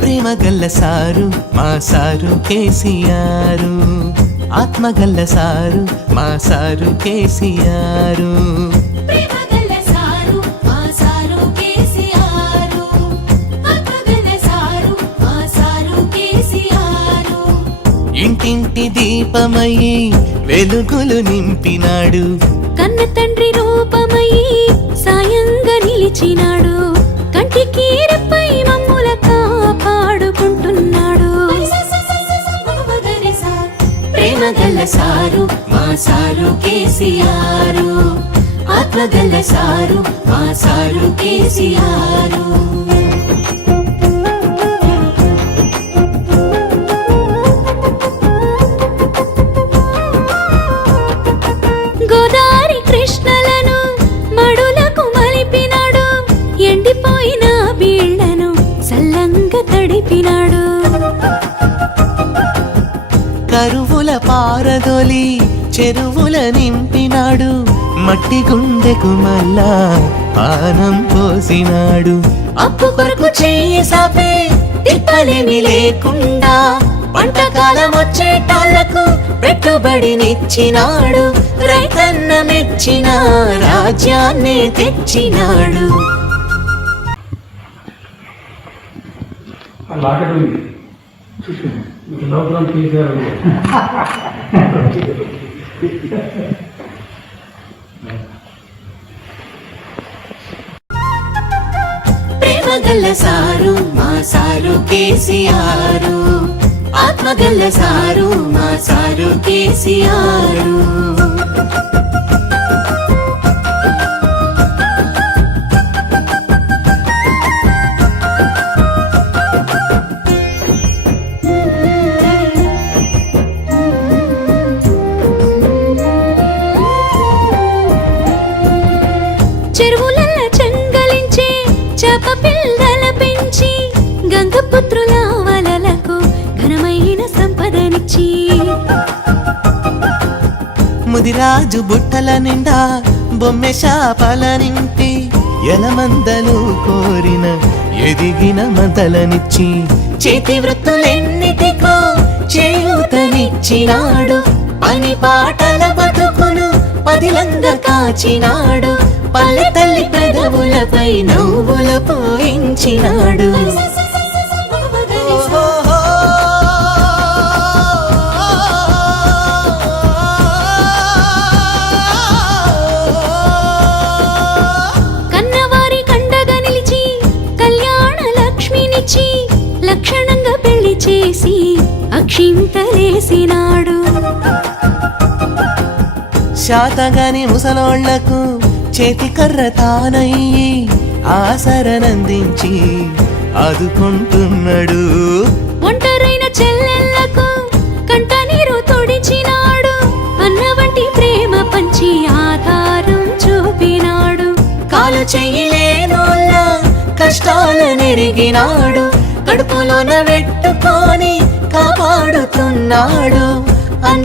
ప్రేమ గల్ల సారు మా sir KCR, ఆత్మగల్ల sir మా సారు కేసీఆర్. ఇంటింటి దీపమయ్యి వెలుగులు నింపినాడు, కన్న తండ్రి రూపమయ్యి సాయంగా నిలిచినాడు, కంటికి రెప్పై మమ్ముల కాపాడుకుంటున్నాడు. ప్రేమ గల్ల సారు మా సారు కేసీఆర్, ఆత్మగల్ల సారు మా సారు కేసీఆర్. గోదారి కృష్ణలను మడులకు మలిపినాడు, ఎండిపోయిన బీళ్లను సల్లంగా తడిపినాడు. కరువుల పారదోలి చెరువుల నింపినాడు, మట్టి గుండెకు మళ్ళా పానం పోసినాడు. అప్పు కొరకు చెయ్యి సాపే తిప్పలేమి లేకుండా పంటకాలం వచ్చేటాళ్లకు పెట్టుబడినిచ్చినాడు, రైతన్న మెచ్చిన రాజ్యాన్ని తెచ్చినాడు. ప్రేమ గల్ల సారు మా సారు కేసీఆర్, ఆత్మగల్ల సారు మా సారు కేసీఆర్. చెరువులల్ల చెంగలించే చేప పిల్లల పెంచి గంగపుత్రుల వలలకు ఘనమైన సంపదనిచ్చి, ముదిరాజు బుట్టల నిండా బొమ్మె శాపల నింపి ఎలమందలు కోరిన ఎదిగిన మందలనిచ్చి, చేతి వృత్తులెన్నిటికో చేయూతనిచ్చినాడు, పని పాటల బతుకును పదిలంగా కాచినాడు, పల్లె తల్లి పెదవులపై నవ్వుల పోయించినాడు. కన్నవారి కండగా నిలిచి కళ్యాణ లక్ష్మినిచ్చి లక్షణంగా పెళ్లి చేసి అక్షింతలేసినాడు. శాతగాని ముసలోళ్లకు చేతి కర్ర తానయ్యి ఆసరనందించి ఆదుకుంటున్నాడు. ఒంటరైన చెల్లెళ్లకు కంట నీరు తొడిచినాడు, అన్న వంటి ప్రేమ పంచి ఆధారం చూపినాడు. కాలు చెయ్యలేనోళ్ళ కష్టాలనెరిగినాడు, కడుపులోన పెట్టుకొని కాపాడుతున్నాడు.